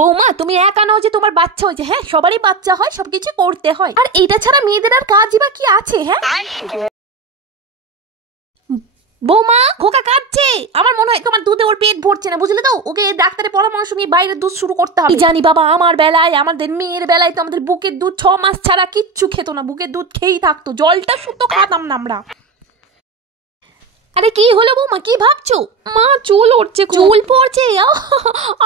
বৌমা তুমি একা নও যে তোমার বাচ্চা হয়েছে, হ্যাঁ সবারই বাচ্চা হয়, সবকিছু করতে হয়, আর এটা ছাড়া মেয়েদের আর কাজই বা কি আছে? হ্যাঁ বৌমা, খোকা কাঁদছে, আমার মনে হয় তোমার দুধে ওর পেট ভরছে না, বুঝলে তো? ওকে ডাক্তারের পরামর্শ নিয়ে বাইরের দুধ শুরু করতে হবে। জানি বাবা, আমার বেলায়, আমাদের মেয়ের বেলায় তো আমাদের বুকের দুধ 6 মাস ছাড়া কিচ্ছু খেত না, বুকের দুধ খেয়েই থাকতো, জলটা শুদ্ধ খাতাম না আমরা। আরে কি হলো বৌমা, কি ভাবছো? মা চুল উঠছে, চুল পড়ছে?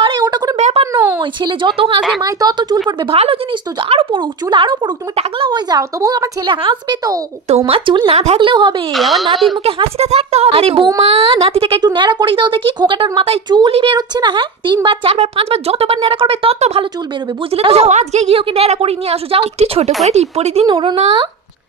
আরে ওটা কোনো ব্যাপার নয়, ছেলে যত হাসবে মাই তত চুল পড়বে, ভালো জিনিস তো, আরো পড়ুক চুল, আরো পড়ুক, তুমি টাকলা হয়ে যাও তবু আমার ছেলে হাসবে তো। তোমার চুল না থাকলেও হবে, আমার নাতির মুখে হাসিটা থাকতে হবে। আরে বৌমা, নাতিটাকে একটু ন্যাড়া করে দাও দেখি, খোকাটার মাথায় চুলই বেরোচ্ছে না। হ্যাঁ 3 বার 4 বার 5 বার যতবার ন্যাড়া করবে তত ভালো চুল বেরোবে, বুঝলে তো? যাও আজকে গিয়ে ওকে ন্যাড়া করে নিয়ে আসো, যাও। একটু ছোট করে টিপ পরে দিন, ওরো না।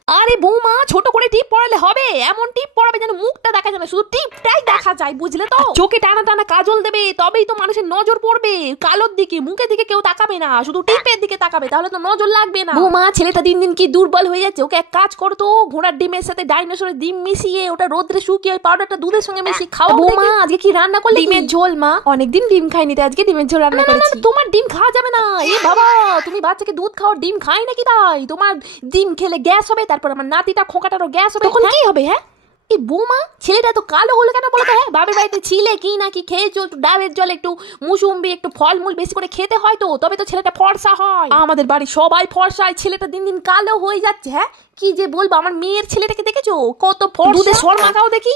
আরে বৌমা, ছোট করে টিপ পরালে হবে? এমন টিপ পরাবে যেন মুখটা দেখা যায় না, শুধু টিপটাই দেখা যায়, বুঝলে তো? চোখে টানা টানা কাজল দেবে, তবেই তো মানুষের নজর পড়বে কালোর দিকে, মুখের দিকে কেউ তাকাবে না, শুধু টিপের দিকে তাকাবে, তাহলে তো নজর লাগবে না। বৌমা, ছেলেটা দিন দিন কি দুর্বল হয়ে যাচ্ছে, ওকে এক কাজ করতো, ঘোড়ার ডিমের সাথে ডাইনোসরের ডিম মিশিয়ে ওটা রোদ্রে শুকিয়ে ওই পাউডারটা দুধের সঙ্গে মিশিয়ে খাওয়া। বৌমা, আজকে কি রান্না করলে? ডিমের ঝোল। মা অনেকদিন ডিম খাইনি, তাই আজকে ডিমের ঝোল রান্না করেছি। তোমার ডিম খাওয়া যাবে না, এ বাবা, তুমি বাচ্চাকে দুধ খাও, ডিম খাই নাকি? তাই তোমার ডিম খেলে গ্যাস হবে, তারপর আমার নাতিটা খোকাটারও গ্যাস হবে, তখন কি হবে? হ্যাঁ এই বৌমা, ছেলেটা তো কালো হলো কেন বলো তো? হ্যাঁ বাবার বাড়িতে ছিলে কি না কি খেয়েছো, একটু ডাবের জল, একটু মুসুম্বি, একটু ফলমূল বেশি করে খেতে হয় তো, তবে তো ছেলেটা ফর্সা হয়। আমাদের বাড়ি সবাই ফর্সায়, ছেলেটা দিন দিন কালো হয়ে যাচ্ছে। হ্যাঁ কি যে বলবো, আমার মেয়ের ছেলেটাকে দেখেছো কত ফর্সা, দুধে সর মাখাও দেখি,